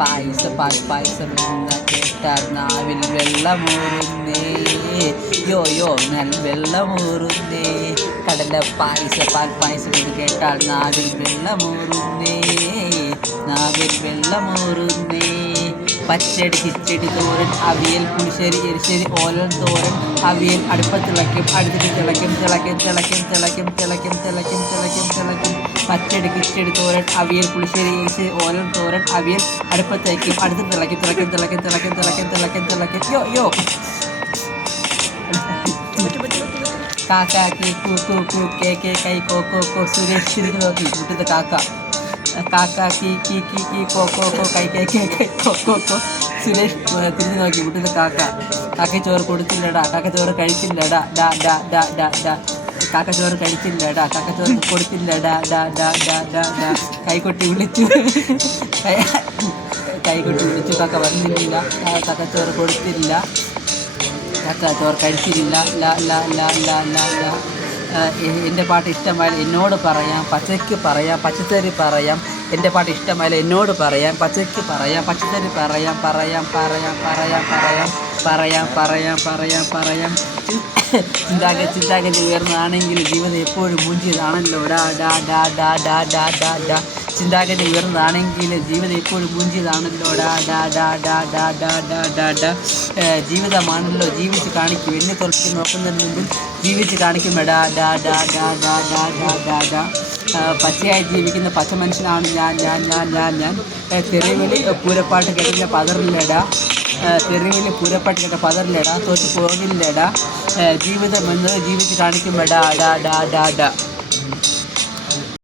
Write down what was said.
പായസം എന്ന കേട്ടാൽ നാവിൽ വെള്ളമൂറുന്നേ, യോ യോ നൽ വെള്ളമൂറുന്നേ. കടല പായസം എന്ന് കേട്ടാൽ നാവിൽ വെള്ളമൂറുന്നേ, നാവിൽ വെള്ളമൂറുന്നേ. പച്ചടി കിച്ചടി തോരൻ അവിയൽ പുളിശ്ശേരി എരിശ്ശേരി ഓലൻ തോരൻ അവിയൽ അടുപ്പത്തിളയ്ക്കും അടുത്തിട്ട് തിളയ്ക്കും. പച്ചടി കിച്ചടി തോരൻ അവിയൽ പുളിശ്ശേരി എരിശ്ശേരി ഓലൻ തോരൻ അവിയൽ അടുപ്പത്തേക്കും അടുത്ത് തിളയ്ക്കും. യോ യോ കാക്കാക്കി കൂ കൂ കൂ കേ കൈ കോ സുരേഷ് തിരിഞ്ഞു നോക്കി മുറ്റത്ത് കാക്ക കീ കോ കൈ കോ സുരേഷ് തിരിഞ്ഞു നോക്കി മുറ്റത്ത് കാക്ക ചോറ് കൊടുത്തില്ലടാ, കാക്ക ചോറ് കഴിച്ചില്ലടാ, കാക്ക ചോറ് കഴിച്ചില്ലടാ, കാക്ക ചോറ് കൊടുത്തില്ലടാ, കൈകൊട്ടി വിളിച്ചു കാക്ക വന്നില്ല, കാക്ക ചോറ് കൊടുത്തില്ല, കാക്ക ചോറ് കഴിച്ചില്ല. എൻ്റെ പാട്ട് ഇഷ്ടമായാലും എന്നോട് പറയാം, പച്ചയ്ക്ക് പറയാം, പച്ചത്തറി പറയാം. എൻ്റെ പാട്ട് ഇഷ്ടമായാലും എന്നോട് പറയാം, പച്ചയ്ക്ക് പറയാം, പച്ചത്തറി പറയാം. ചിന്താഗതി ഉയർന്നതാണെങ്കിൽ ജീവിതം എപ്പോഴും മൂഞ്ചിയതാണല്ലോ ചിന്താഗതി ഉയർന്നതാണെങ്കിൽ ജീവിതം എപ്പോഴും മൂഞ്ചിയതാണല്ലോ ജീവിതമാണല്ലോ ജീവിച്ച് കാണിക്കും. എന്നെ തുറച്ച് നോക്കുന്നതിന് മുമ്പിൽ ജീവിച്ച് കാണിക്കുമെടാ. പച്ചയായി ജീവിക്കുന്ന പച്ച മനുഷ്യനാണ് ഞാൻ. തെരുവിൽ പൂരപ്പാട്ട് കേട്ട പതറില്ലടാ, തെരുവിൽ പൂരപ്പാട്ട് കേട്ട പതറില്ലടാ, തോറ്റ് പോകില്ലടാ. ജീവിതം എന്നത് ജീവിച്ച് കാണിക്കുമെടാ.